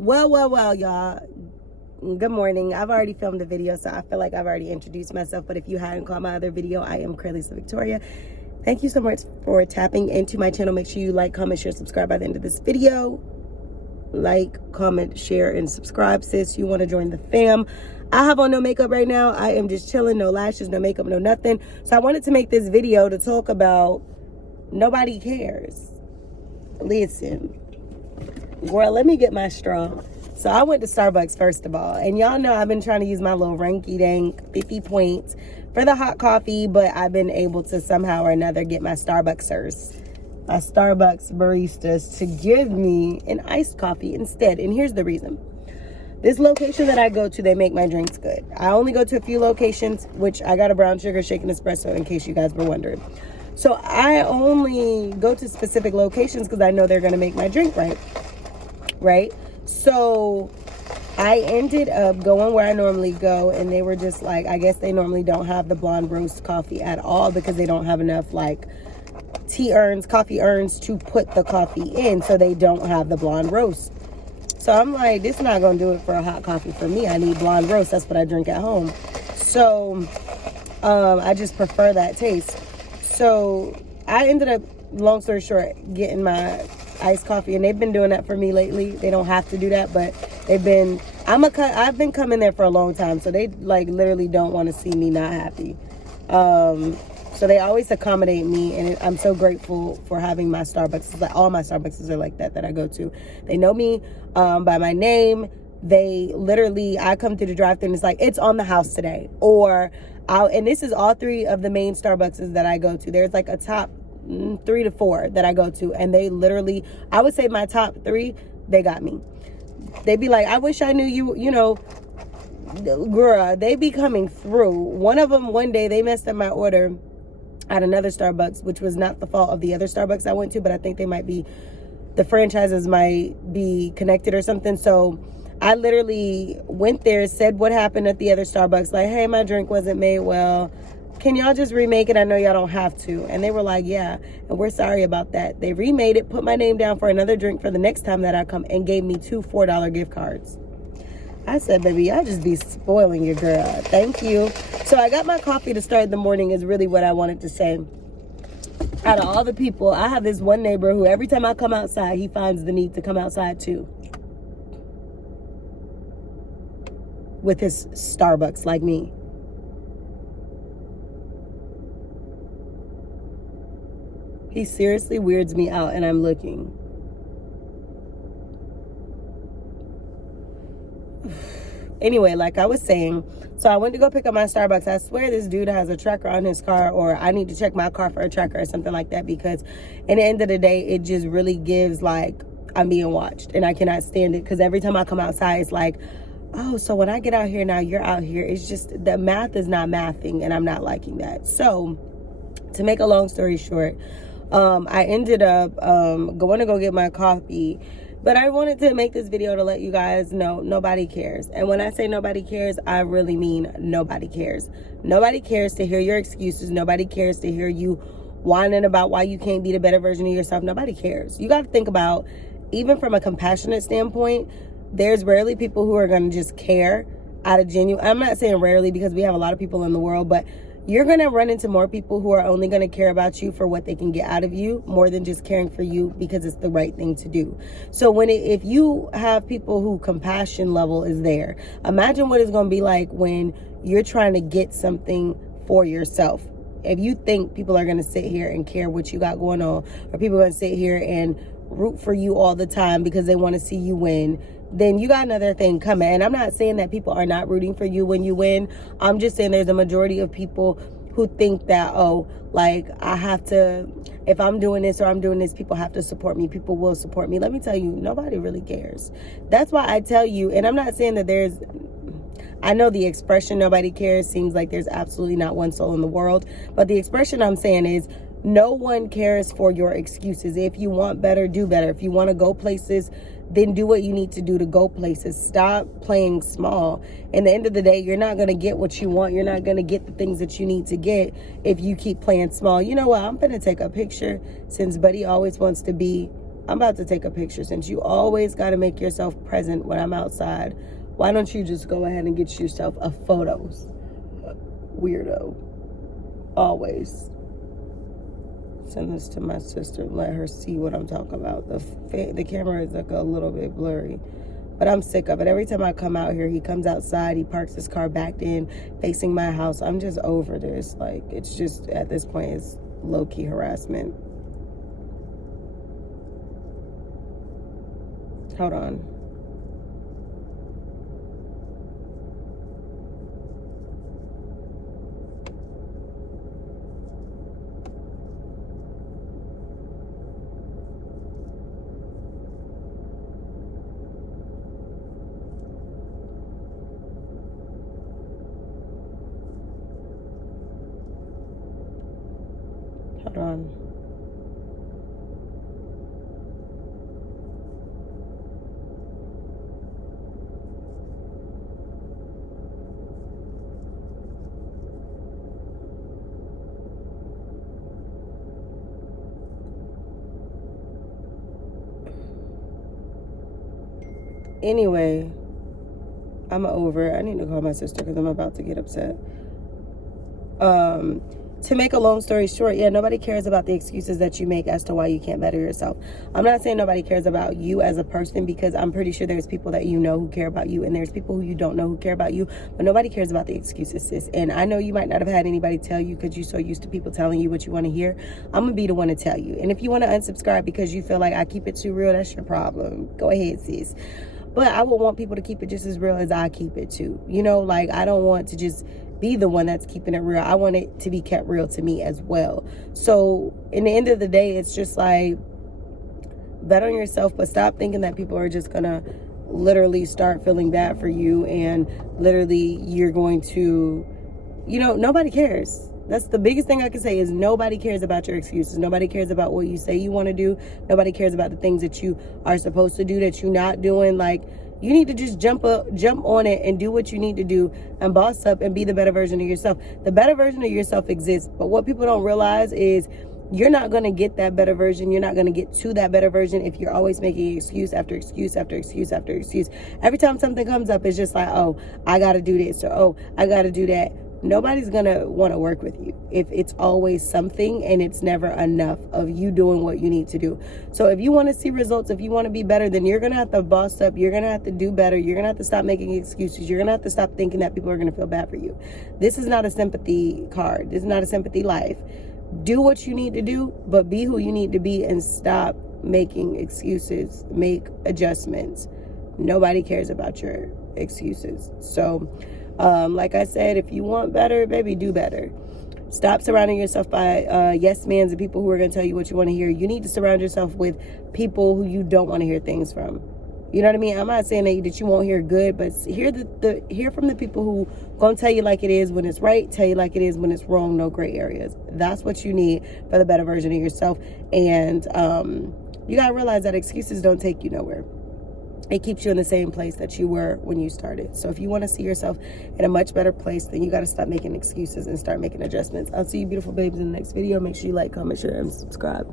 Well, y'all. Good morning. I've already filmed a video, so I feel like I've already introduced myself. But if you hadn't caught my other video, I am Curly Victoria. Thank you so much for tapping into my channel. Make sure you like, comment, share, subscribe by the end of this video. Like, comment, share, and subscribe, sis. You want to join the fam. I have on no makeup right now. I am just chilling, no lashes, no makeup, no nothing. So I wanted to make this video to talk about nobody cares. Listen. Girl, let me get my straw. So I went to Starbucks first of all, and y'all know I've been trying to use my little ranky-dank 50 points for the hot coffee, but I've been able to somehow or another get my Starbucksers, my Starbucks baristas to give me an iced coffee instead. And here's the reason. This location that I go to, they make my drinks good. I only go to a few locations, which I got a brown sugar shaken espresso in case you guys were wondering. So I only go to specific locations because I know they're going to make my drink right? So I ended up going where I normally go, and they were just like, I guess they normally don't have the blonde roast coffee at all because they don't have enough like coffee urns to put the coffee in, so they don't have the blonde roast. So I'm like, this is not gonna do it for a hot coffee for me. I need blonde roast. That's what I drink at home. So I just prefer that taste. So I ended up, long story short, getting my iced coffee, and they've been doing that for me lately. They don't have to do that, but I've been coming there for a long time, so they like literally don't want to see me not happy. So they always accommodate me, and I'm so grateful for having my Starbucks. It's like all my Starbucks are like that I go to. They know me by my name. They literally, I come to the drive-thru and it's like, it's on the house today. And this is all three of the main Starbucks that I go to. There's like a top 3 to 4 that I go to, and they literally, I would say my top 3, they got me. They'd be like, I wish I knew you know, girl, they be coming through. One of them, one day, they messed up my order at another Starbucks, which was not the fault of the other Starbucks I went to, but I think the franchises might be connected or something. So I literally went there, said what happened at the other Starbucks, like, hey, my drink wasn't made well. Can y'all just remake it? I know y'all don't have to. And they were like, yeah, and we're sorry about that. They remade it, put my name down for another drink for the next time that I come, and gave me 2 $4 gift cards. I said, baby, y'all just be spoiling your girl. Thank you. So I got my coffee to start the morning is really what I wanted to say. Out of all the people, I have this one neighbor who every time I come outside, he finds the need to come outside too. With his Starbucks like me. He seriously weirds me out, and I'm looking. Anyway, like I was saying, so I went to go pick up my Starbucks. I swear this dude has a tracker on his car, or I need to check my car for a tracker or something like that, because at the end of the day, it just really gives like I'm being watched, and I cannot stand it, because every time I come outside, it's like, oh, so when I get out here now, you're out here. It's just the math is not mathing, and I'm not liking that. So to make a long story short, I ended up going to go get my coffee, but I wanted to make this video to let you guys know nobody cares. And when I say nobody cares, I really mean nobody cares. Nobody cares to hear your excuses. Nobody cares to hear you whining about why you can't be the better version of yourself. Nobody cares. You got to think about, even from a compassionate standpoint, there's rarely people who are going to just care out of genuine. I'm not saying rarely, because we have a lot of people in the world, but you're going to run into more people who are only going to care about you for what they can get out of you, more than just caring for you because it's the right thing to do. So if you have people who compassion level is there, imagine what it's going to be like when you're trying to get something for yourself. If you think people are going to sit here and care what you got going on, or people are going to sit here and root for you all the time because they want to see you win, then you got another thing coming. And I'm not saying that people are not rooting for you when you win. I'm just saying there's a majority of people who think that, oh, like, I have to, if I'm doing this or I'm doing this, people have to support me. People will support me. Let me tell you, nobody really cares. That's why I tell you, and I'm not saying that I know the expression nobody cares seems like there's absolutely not one soul in the world. But the expression I'm saying is, no one cares for your excuses. If you want better, do better. If you want to go places, then do what you need to do to go places. Stop playing small. In the end of the day, you're not going to get what you want. You're not going to get the things that you need to get if you keep playing small. You know what? I'm going to take a picture, since Buddy always wants to be I'm about to take a picture. Since you always got to make yourself present when I'm outside, why don't you just go ahead and get yourself a photos? Weirdo. Always. Send this to my sister and let her see what I'm talking about. The camera is like a little bit blurry, but I'm sick of it. Every time I come out here, he comes outside, he parks his car backed in, facing my house. I'm just over this. Like, it's just, at this point, it's low-key harassment. Hold on. Hold on. Anyway, I'm over. I need to call my sister because I'm about to get upset. To make a long story short, yeah, nobody cares about the excuses that you make as to why you can't better yourself. I'm not saying nobody cares about you as a person, because I'm pretty sure there's people that you know who care about you, and there's people who you don't know who care about you, but nobody cares about the excuses, sis. And I know you might not have had anybody tell you because you're so used to people telling you what you want to hear. I'm gonna be the one to tell you. And if you want to unsubscribe because you feel like I keep it too real, that's your problem. Go ahead, sis. But I would want people to keep it just as real as I keep it too. You know, like, I don't want to just be the one that's keeping it real. I want it to be kept real to me as well. So in the end of the day, it's just like, bet on yourself, but stop thinking that people are just gonna literally start feeling bad for you, and literally you're going to, you know, nobody cares. That's the biggest thing I can say, is nobody cares about your excuses. Nobody cares about what you say you want to do. Nobody cares about the things that you are supposed to do that you're not doing. Like, you need to just jump on it and do what you need to do and boss up and be the better version of yourself. The better version of yourself exists, but what people don't realize is you're not going to get that better version. You're not going to get to that better version if you're always making excuse after excuse after excuse after excuse. Every time something comes up, it's just like, oh, I got to do this, or oh, I got to do that. Nobody's going to want to work with you if it's always something and it's never enough of you doing what you need to do. So if you want to see results, if you want to be better, then you're going to have to boss up. You're going to have to do better. You're going to have to stop making excuses. You're going to have to stop thinking that people are going to feel bad for you. This is not a sympathy card. This is not a sympathy life. Do what you need to do, but be who you need to be, and stop making excuses. Make adjustments. Nobody cares about your excuses. So like I said, if you want better, baby, do better. Stop surrounding yourself by yes mans and people who are going to tell you what you want to hear. You need to surround yourself with people who you don't want to hear things from. You know what I mean? I'm not saying that you won't hear good, but hear from the people who going to tell you like it is when it's right, tell you like it is when it's wrong, no gray areas. That's what you need for the better version of yourself. And you got to realize that excuses don't take you nowhere. It keeps you in the same place that you were when you started. So if you want to see yourself in a much better place, then you got to stop making excuses and start making adjustments. I'll see you beautiful babes in the next video. Make sure you like, comment, share, and subscribe.